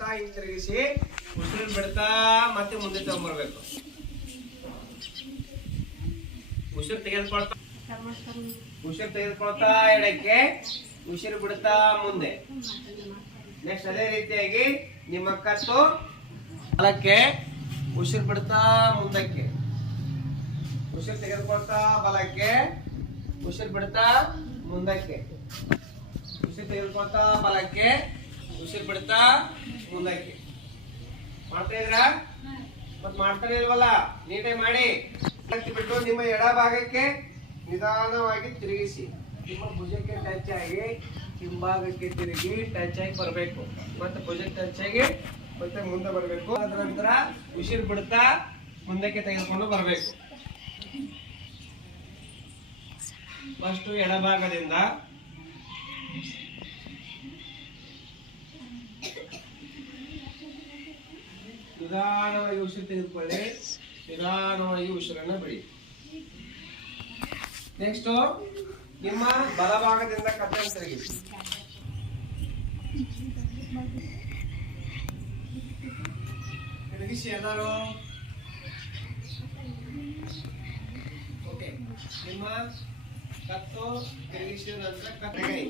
ಹಿಂತಿರುಗಿಸಿ ಉಸಿರು ಬಿಡ್ತಾ ಮತ್ತೆ ಮುಂದೆ ತಗೊಂಡ್ಬರ್ಬೇಕು ಉಸಿರು ತೆಗೆದುಕೊಳ್ತಾ ಉಸಿರು ತೆಗೆದುಕೊಳ್ತಾ ಎಡಕ್ಕೆ, ಉಸಿರು ಬಿಡ್ತಾ ಮುಂದೆ. ನೆಕ್ಸ್ಟ್ ಅದೇ ರೀತಿಯಾಗಿ ನಿಮ್ಮ ಕತ್ತು ಬಲಕ್ಕೆ, ಉಸಿರು ಬಿಡ್ತಾ ಮುಂದಕ್ಕೆ. ಉಸಿರು ತೆಗೆದುಕೊಳ್ತಾ ಬಲಕ್ಕೆ, ಉಸಿರು ಬಿಡ್ತಾ ಮುಂದಕ್ಕೆ. ಉಸಿರು ತೆಗೆದುಕೊಳ್ತಾ ಬಲಕ್ಕೆ ಉಸಿರು ಬಿಡ್ತಾ? ಮುಂದಕ್ಕೆ. ಮಾಡ್ತಾ ಇದ್ರಾ ಮತ್ ಮಾಡ್ತಾನೆ ಇಲ್ವಲ್ಲ? ನೀಟಾಗಿ ಮಾಡಿ. ಬಿಟ್ಟು ನಿಮ್ಮ ಎಡ ಭಾಗಕ್ಕೆ ನಿಧಾನವಾಗಿ ತಿರುಗಿಸಿ. ನಿಮ್ಮ ಭುಜಕ್ಕೆ ಟಚ್ ಆಗಿ, ಹಿಂಭಾಗಕ್ಕೆ ತಿರುಗಿ ಟಚ್ ಆಗಿ ಬರಬೇಕು. ಮತ್ತೆ ಭುಜಕ್ಕೆ ಟಚ್ ಆಗಿ ಮತ್ತೆ ಮುಂದೆ ಬರಬೇಕು. ಅದರ ನಂತರ ಉಸಿರು ಬಿಡ್ತಾ ಮುಂದಕ್ಕೆ ತೆಗೆದುಕೊಂಡು ಬರಬೇಕು. ಫಸ್ಟ್ ಎಡಭಾಗದಿಂದ ನಿಧಾನವಾಗಿ ಉಸಿರು ತೆಗೆದುಕೊಳ್ಳಿ ನಿಧಾನವಾಗಿ ಉಸಿರನ್ನ ಬಿಡಿ ನೆಕ್ಸ್ಟ್ ನಿಮ್ಮ ಬಲಭಾಗದಿಂದ ಕತ್ತನ್ನು ತಿರುಗಿಸಿ ತಿರುಗಿಸಿ ಎಲ್ಲರೂ ಓಕೆ ನಿಮ್ಮ ಕತ್ತು ತಿರುಗಿಸಿದ ನಂತರ ಕತ್ತಗೈ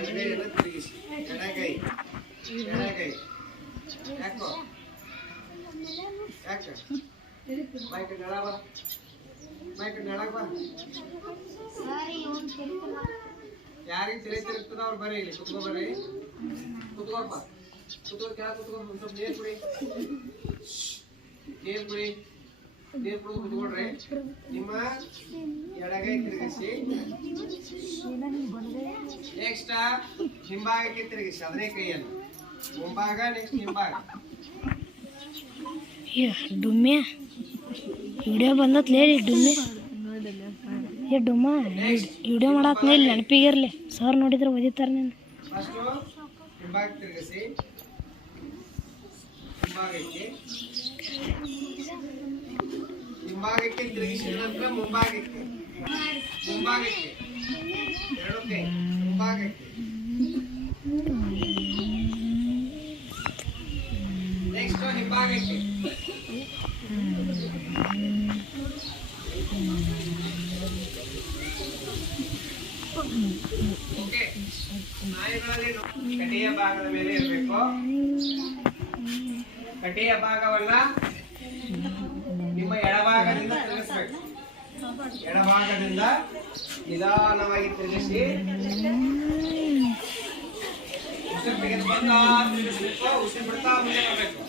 ಎಡಗೈಯನ್ನು ತಿರುಗಿಸಿ ಎಡಗೈ ಎಡಗೈ ಯಾರಿಗೆ ತಲೆ ತಿರುಗ್ತದ ಅವ್ರು ಬರ್ರಿ ಇಲ್ಲಿ ಕುತ್ಕೋ ಬರ್ರಿ ಕುತ್ಕೋಪ್ಪ ಕುತ್ಕೋ ಕೆಳಗೆ ಕುತ್ಕೋ ಒಂದ್ ಸ್ವಲ್ಪ ನೀರು ಕುಡಿ. ನೀರು ಕುಡಿ. ನೀರು ಕುಡಿ ಕುತ್ಕೊಳ್ರಿ ನಿಮ್ಮ ಎಡಗೈ ತಿರುಗಿಸಿ. ನೆಕ್ಸ್ಟ್ ಹಿಂಭಾಗಕ್ಕೆ ತಿರುಗಿಸಿ ಅದನ್ನೇ ಕೈಯನ್ನು. ಮುಂಭಾಗ ನೆಕ್ಸ್ಟ್ ಹಿಂಭಾಗ ಏ ಡುಮ್ಮೆ. ವಿಡಿಯೋ ಬಂದತ್ಲೇ ಡುಮ್ಮೆ. ಏ ಡುಮ್ಮ ವಿಡಿಯೋ ಮಾಡತ್ನೇ ಇಲ್ಲಿ ನೆನಪಿಗಿರ್ಲಿ. ಸರ್ ನೋಡಿದ್ರೆ ಓದಿತಾರೆ ನೀನು. ಫಸ್ಟು ಹಿಂಭಾಗ ತಿರುಗಿಸಿ. ಹಿಂಭಾಗಕ್ಕೆ. ಹಿಂಭಾಗಕ್ಕೆ ತಿರುಗಿಸಿ ನಂತರ ಮುಂಭಾಗಕ್ಕೆ. ಮುಂಭಾಗಕ್ಕೆ. ಎರಡಕ್ಕೆ. ಮುಂಭಾಗಕ್ಕೆ. ಕಟಿಯ ಭಾಗದ ಮೇಲೆ ಇರಬೇಕು. ಕಟಿಯ ಭಾಗವನ್ನ ನಿಮ್ಮ ಎಡಭಾಗದಿಂದ ತಿರುಗಿಸ್ಬೇಕು. ಎಡಭಾಗದಿಂದ ನಿಧಾನವಾಗಿ ತಿರುಗಿಸಿ. ಉಸಿರು ತೆಗೆದುಕೊಂಡಾ ತಿರುಗಿಸ್ಬೇಕು. ಉಸಿರು ಬಿಡ್ತಾ ಮುಂದೆ ಬರಬೇಕು.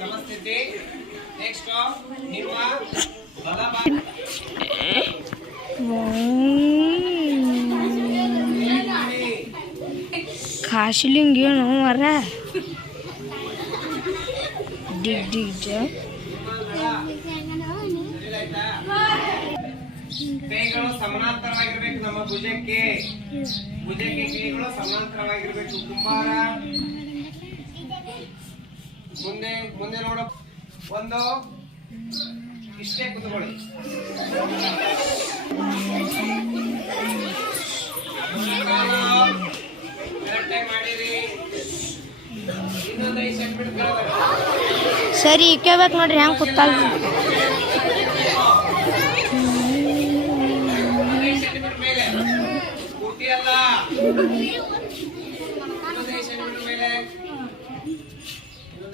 ಸಮಸ್ಥಿತಿ. ನೆಕ್ಸ್ಟ್ ನಿಮ್ಮ ಕಾಶಿಲಿಂಗ್ ಏನು ಮರ. ಡಿಗ್ ಡಿಗ್ ಕೈಗಳು ಸಮಾನಾಂತರವಾಗಿರ್ಬೇಕು ನಮ್ಮ ಭುಜಕ್ಕೆ. ಭುಜಕ್ಕೆ ಕೈಗಳು ಸಮಾನಾಂತರವಾಗಿರ್ಬೇಕು. ಕುಂಬಾರ. ಮುಂದೆ ಮುಂದೆ ನೋಡ. ಒಂದು. ಇಷ್ಟೇ ಕುತ್ಕೊಳ್ಳಿ. ಮಾಡಿರಿ. ಇನ್ನೊಂದು ಐದು ಸೆಂಟಿಮೀಟರ್ ಸರಿ ಇಕ್ಕಬೇಕು ನೋಡ್ರಿ ಹೆಂಗೆ ಕೂತಲ್ ಮೇಲೆ.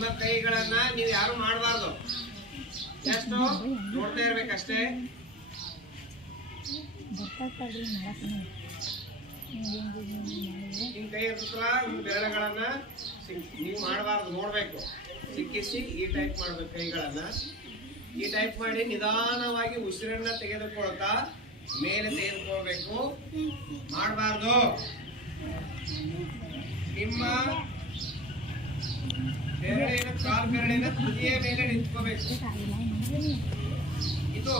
ನಿಮ್ಮ ಕೈಗಳನ್ನ ನೀವು ಯಾರು ಮಾಡಬಾರ್ದು. ಎಷ್ಟು ನೋಡ್ತಾ ಇರ್ಬೇಕಷ್ಟೇ. ನಿಮ್ ಕೈ ಹತ್ರ ಬೆರಳುಗಳನ್ನ ನೀವು ಮಾಡಬಾರ್ದು, ನೋಡ್ಬೇಕು. ಸಿಕ್ಕಿಸಿ ಈ ಟೈಪ್ ಮಾಡ್ಬೇಕು ಕೈಗಳನ್ನ. ಈ ಟೈಪ್ ಮಾಡಿ ನಿಧಾನವಾಗಿ ಉಸಿರನ್ನ ತೆಗೆದುಕೊಳ್ತಾ ಮೇಲೆ ತೆಗೆದುಕೊಳ್ಬೇಕು. ಮಾಡಬಾರ್ದು. ನಿಮ್ಮ ಬೆರಳಿನ ಕಾಲ್ ಬೆರಳಿನ ತುದಿಯ ಮೇಲೆ ನಿಂತ್ಕೋಬೇಕು. ಇದು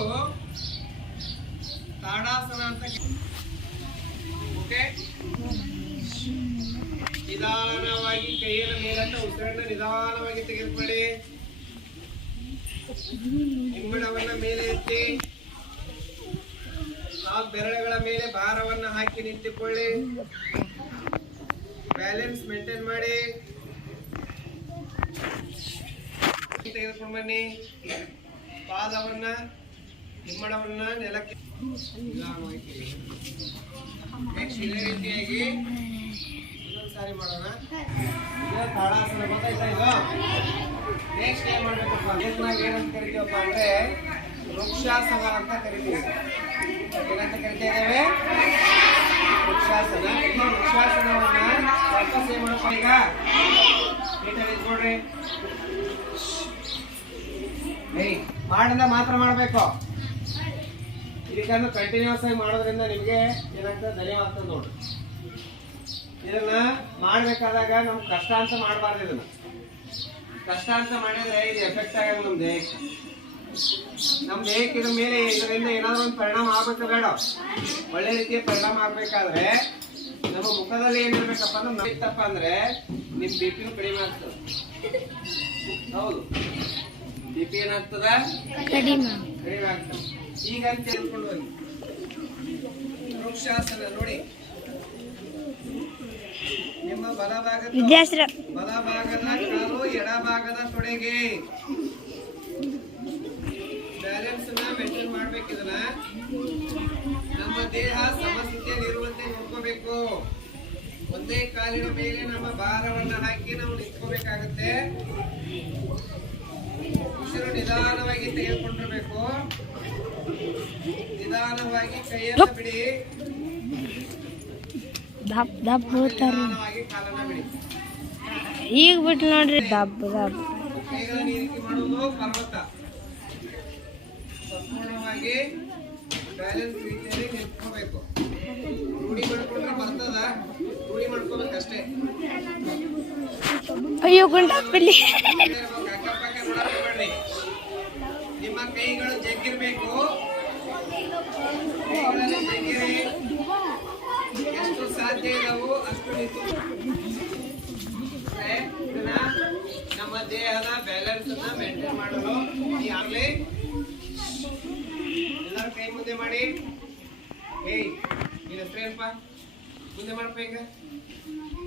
ತಾಡಾಸನ ಅಂತ ಓಕೆ? ನಿಧಾನವಾಗಿ ಕೈಯನ್ನು ಮೇಲಂತ ಉಸಿರನ್ನ ನಿಧಾನವಾಗಿ ತೆಗೆದುಕೊಳ್ಳಿ. ಹಿಂಬಡವನ್ನ ಮೇಲೆ ಎತ್ತಿ. ನಾಲ್ಕು ಬೆರಳುಗಳ ಮೇಲೆ ಭಾರವನ್ನ ಹಾಕಿ ನಿಂತುಕೊಳ್ಳಿ. ಬ್ಯಾಲೆನ್ಸ್ ಮೇಂಟೈನ್ ಮಾಡಿ. ತೆಗೆದುಕೊಂಡು ಬನ್ನಿ ಪಾದವನ್ನ, ಹಿಮ್ಮಡವನ್ನ ನೆಲಕ್ಕೆ ಇದೇ ರೀತಿಯಾಗಿ ಇನ್ನೊಂದು ಸಾರಿ ಮಾಡೋಣ. ಇದು ತಾಳಾಸನ ಗೊತ್ತಾಯ್ತಾ ಇದು? ನೆಕ್ಸ್ಟ್ ಏನ್ ಮಾಡ್ಬೇಕಪ್ಪ? ಇದನ್ನ ಏನಂತ ಕರಿತೀವಪ್ಪ ಅಂದ್ರೆ ವೃಕ್ಷಾಸನ ಅಂತ ಕರಿತೀವಿ. ಏನಂತ ಕರಿತಾ ಇದ್ದೇವೆ? ವೃಕ್ಷಾಸನ. ಈ ವೃಕ್ಷಾಸನವನ್ನ ವಾಪಸ್ ಏನ್ ಮಾಡಪ್ಪ ಈಗ? ನೀಟಾಗಿ ಏಯ್ ಮಾಡಿದ್ರೆ ಮಾತ್ರ ಮಾಡಬೇಕು. ಇದಕ್ಕನ್ನು ಕಂಟಿನ್ಯೂಸ್ ಆಗಿ ಮಾಡೋದ್ರಿಂದ ನಿಮಗೆ ಏನಾಗ್ತದೆ? ಧನ್ಯವಾಗ್ತದೆ ನೋಡ್ರಿ ಇದನ್ನ ಮಾಡಬೇಕಾದಾಗ ನಮ್ಗೆ ಕಷ್ಟ ಅಂತ ಮಾಡಬಾರ್ದು ಇದನ್ನ. ಕಷ್ಟ ಅಂತ ಮಾಡಿದ್ರೆ ಇದು ಎಫೆಕ್ಟ್ ಆಗಲ್ಲ ನಮ್ಮ ದೇಹಕ್ಕೆ ನಮ್ಮ ದೇಹಕ್ಕೆ ಇದ್ರ ಮೇಲೆ ಇದರಿಂದ ಏನಾದ್ರು ಒಂದು ಪರಿಣಾಮ ಆಗ್ಬೇಕು ಬೇಡ. ಒಳ್ಳೆ ರೀತಿಯ ಪರಿಣಾಮ ಆಗ್ಬೇಕಾದ್ರೆ ನಮ್ಮ ಮುಖದಲ್ಲಿ ಏನಿರ್ಬೇಕಪ್ಪ ಅಂದ್ರೆ ನಡೀತಪ್ಪ ಅಂದ್ರೆ ನಿಮ್ಮ ಬಿ ಕಡಿಮೆ ಆಗ್ತದೆ. ಹೌದು. ಬಿ ಪಿ ಏನಾಗ್ತದ? ಕಡಿಮೆ. ಆಗ್ತದೆ. ಈಗ ಅಂತ ಹೇಳ್ಕೊಂಡು ಹೋಗಿ ವೃಕ್ಷಾಸನ ನೋಡಿ. ನಿಮ್ಮ ಬಲಭಾಗದ ಬಲಭಾಗದ ಕಾಲು ಎಡಭಾಗದ ತೊಡೆಗೆ. ಬ್ಯಾಲೆನ್ಸ್ ಮೇಂಟೈನ್ ಮಾಡ್ಬೇಕು ಇದನ್ನ. ನಮ್ಮ ದೇಹ ಸಮಸ್ಥಿತಿಯಲ್ಲಿ ಇರುವಂತೆ ನೋಡ್ಕೋಬೇಕು. ಒಂದೇ ಕಾಲಿನ ಮೇಲೆ ನಮ್ಮ ಭಾರವನ್ನ ಹಾಕಿ ನಾವು ನಿಂತ್ಕೋಬೇಕಾಗತ್ತೆ. ಉಸಿರು ನಿಧಾನವಾಗಿ ತೆಗೆದುಕೊಂಡಿರಬೇಕು. ನಿಧಾನವಾಗಿ ಕೈಯನ್ನು ಬಿಡಿ. ದಪ್ಪ ದಪ್ ಹೋಗ್ತಾರ ಈಗ ಬಿಟ್ಟು ನೋಡ್ರಿ ದಪ್ಪ ಕೈಗಳನ್ನು ಈ ರೀತಿ ಪರ್ವತ. ಸಂಪೂರ್ಣವಾಗಿ ಬ್ಯಾಲೆನ್ಸ್ ರೀತಿಯಲ್ಲಿ ನಿಂತ್ಕೋಬೇಕು. ರೂಢಿ ಮಾಡ್ಕೊಂಡ್ರೆ ಬರ್ತದ. ರೂಢಿ ಮಾಡ್ಕೋಬೇಕಷ್ಟೇ ಅಯ್ಯೋ ಗುಂಡಪ್ಪಲ್ಲಿ ನಮ್ಮ ದೇಹದ ಬ್ಯಾಲೆನ್ಸ್ ಅನ್ನ ಮೇಂಟೈನ್ ಮಾಡಲು ಈಗಾಗಲೇ ಎಲ್ಲರ ಕೈ ಮುಂದೆ ಮಾಡಿ ಏಯ್ ನಿನ್ನ ಹೆಸರೇನಪ್ಪ ಮುಂದೆ ಮಾಡಪ್ಪ ಈಗ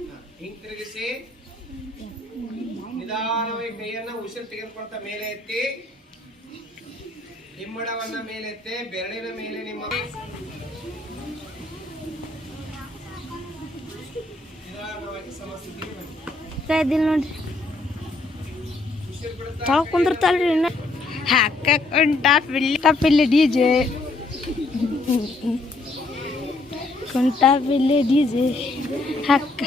ಹಾ, ಹಿಂಗ್ ತಿರುಗಿಸಿ ನಿಧಾನವಾಗಿ ಕೈಯನ್ನ ಉಸಿರು ತೆಗೆದುಕೊಳ್ತಾ ಮೇಲೆ ಎತ್ತಿ ಹಿಮ್ಮಡವನ್ನ ಮೇಲೆ ಎತ್ತಿ ಬೆರಳಿನ ಮೇಲೆ ನಿಮ್ಮ ಇದಿಲ್ಲ ನೋಡ್ರಿ. ತೊಳಗ್ ಕುಂದಿರ್ತಾಳ್ರಿ ಇನ್ನ. ಹಾಕ ಕುಂಟಾಪಿಲ್ಲಿ ಟಾಪಿಲ್ಲಿ ಡಿ ಜೆ. ಕುಂಟಾಪಿಲ್ಲಿ ಡಿ ಜೆ. ಹಾಕ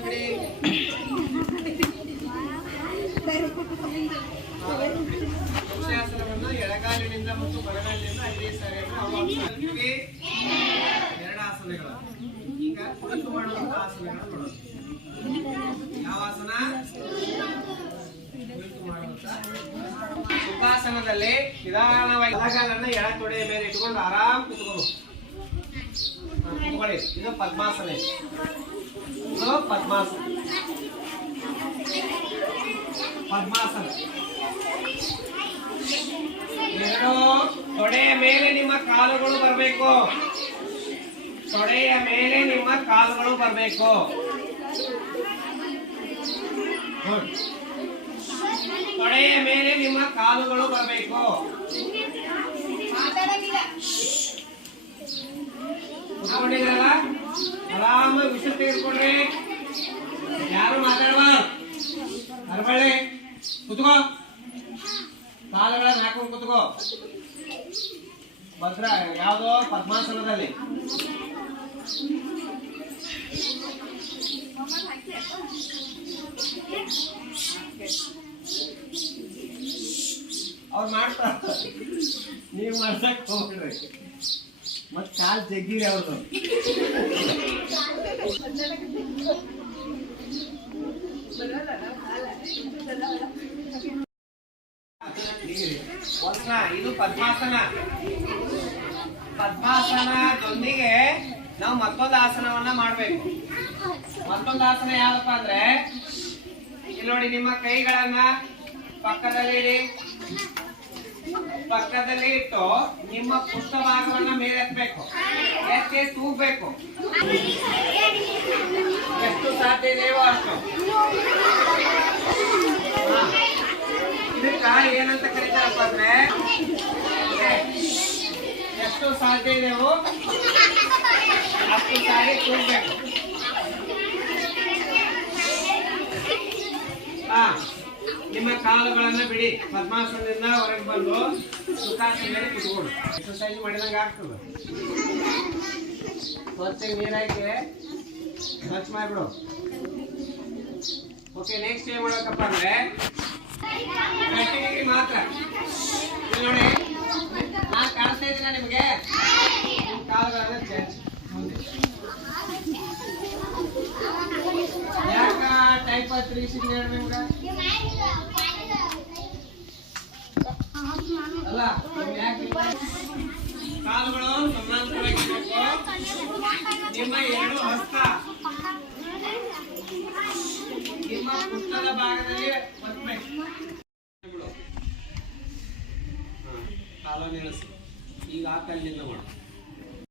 ನೋಡ್ರಿ. ಕೈಯನ್ನ ಎಡಗಾಲಿನಿಂದ ಮತ್ತು ಬಲಗಾಲಿನಿಂದ ಐದೈದು ಅವಾಗ್ಲೇ ಎರಡು ಆಸನಗಳು. ಈಗ ಕುಳಿತು ಮಾಡುವಂತ ಆಸನಗಳು ನೋಡೋದು ಯಾವ ಆಸನ? ಕುಳಿತು ಸುಖಾಸನದಲ್ಲಿ ನಿಧಾನವಾಗಿ ಬಲಗಾಲನ್ನ ಎಡ ತೊಡೆಯ ಮೇಲೆ ಇಟ್ಕೊಂಡು ಆರಾಮ್ ಕುತ್ಕೊಂಡು. ಕುತ್ಕೊಳ್ಳಿ. ಇದು ಪದ್ಮಾಸನ. ಇದು ಪದ್ಮಾಸನ. ಪದ್ಮಾಸನ. ಎರಡು, ತೊಡೆಯ ಮೇಲೆ ನಿಮ್ಮ ಕಾಲುಗಳು ಬರಬೇಕು. ತೊಡೆಯ ಮೇಲೆ ನಿಮ್ಮ ಕಾಲುಗಳು ಬರಬೇಕು. ತೊಡೆಯ ಮೇಲೆ ನಿಮ್ಮ ಕಾಲುಗಳು ಬರಬೇಕು. ಕುತ್ಕೊಂಡಿದ್ರಲ್ಲ ಆರಾಮಾಗಿ ವಿಷಯ ತೆಗೆದುಕೊಂಡ್ರಿ ಯಾರು ಮಾತಾಡುವ ಅರ್ಬಳ್ಳಿ. ಕುತ್ಕೋ ಕಾಲುಗಳನ್ನ ಹಾಕೊಂಡು ಕುತ್ಕೋ ಭದ್ರ ಯಾವ್ದು ಪದ್ಮಾಸನದಲ್ಲಿ ಅವ್ರು ಮಾಡ್ತಾರ. ನೀವು ಮಾಡ್ಸಕ್ ಹೋಗ್ಬಿಡ್ರಿ. ಮತ್ ಕಾಲ್ ಜಗ್ಗಿರಿ ಅವ್ರದ್ದು ಒಂದ್ಸಲ ಇದು ಪದ್ಮಾಸನ. ಪದ್ಮಾಸನದೊಂದಿಗೆ ನಾವು ಮತ್ತೊಂದು ಆಸನವನ್ನ ಮಾಡ್ಬೇಕು. ಮತ್ತೊಂದು ಆಸನ ಯಾವಪ್ಪ ಅಂದ್ರೆ, ಇಲ್ಲಿ ನೋಡಿ ನಿಮ್ಮ ಕೈಗಳನ್ನ ಪಕ್ಕದಲ್ಲಿ ಇಡಿ. ಪಕ್ಕದಲ್ಲಿ ಇಟ್ಟು ನಿಮ್ಮ ಪುಷ್ಟ ಭಾಗವನ್ನ ಮೇಲೆ ಎತ್ತಬೇಕು ಎತ್ತಿ ತೂಗ್ಬೇಕು. ಎಷ್ಟು ಸಾಧ್ಯ ಇದೆಯೋ ಅಷ್ಟು. ಇದಕ್ಕ ಏನಂತ ಕರೀತಾರಪ್ಪ ಅಂದ್ರೆ. ಎಷ್ಟು ಸಾಧ್ಯ ಇದೆಯೋ ಅಷ್ಟು ಸಾರಿ ಕೂರ್ಬೇಕು. ಹಾ ನಿಮ್ಮ ಕಾಲುಗಳನ್ನ ಬಿಡಿ. ಪದ್ಮಾಸನದಿಂದ ಹೊರಗೆ ಬಂದು ಸುಖಾಸನದಲ್ಲಿ ಕುತ್ಕೊಂಡು ಎಕ್ಸರ್ಸೈಸ್ ಮಾಡಿದಂಗೆ ಆಗ್ತದೆ. ಹೊತ್ತಿಗೆ ನೀರ್ ಹಾಕಿ ಸ್ವಚ್ಛ ಮಾಡ್ಬಿಡು. ಓಕೆ ನೆಕ್ಸ್ಟ್ ಏನ್ ಮಾಡಕಪ್ಪ ಅಂದ್ರೆ ಮಾತ್ರ. ನೋಡಿ. ಕಾಣಿಸ್ತಾ ಇದ್ದೀನ ನಿಮಗೆ? ಚೇಂಜ್ ಟೈಪ್ ತ್ರೀ ಸಿಗ್ನೇಡ್ ನಿಮ್ಗೆ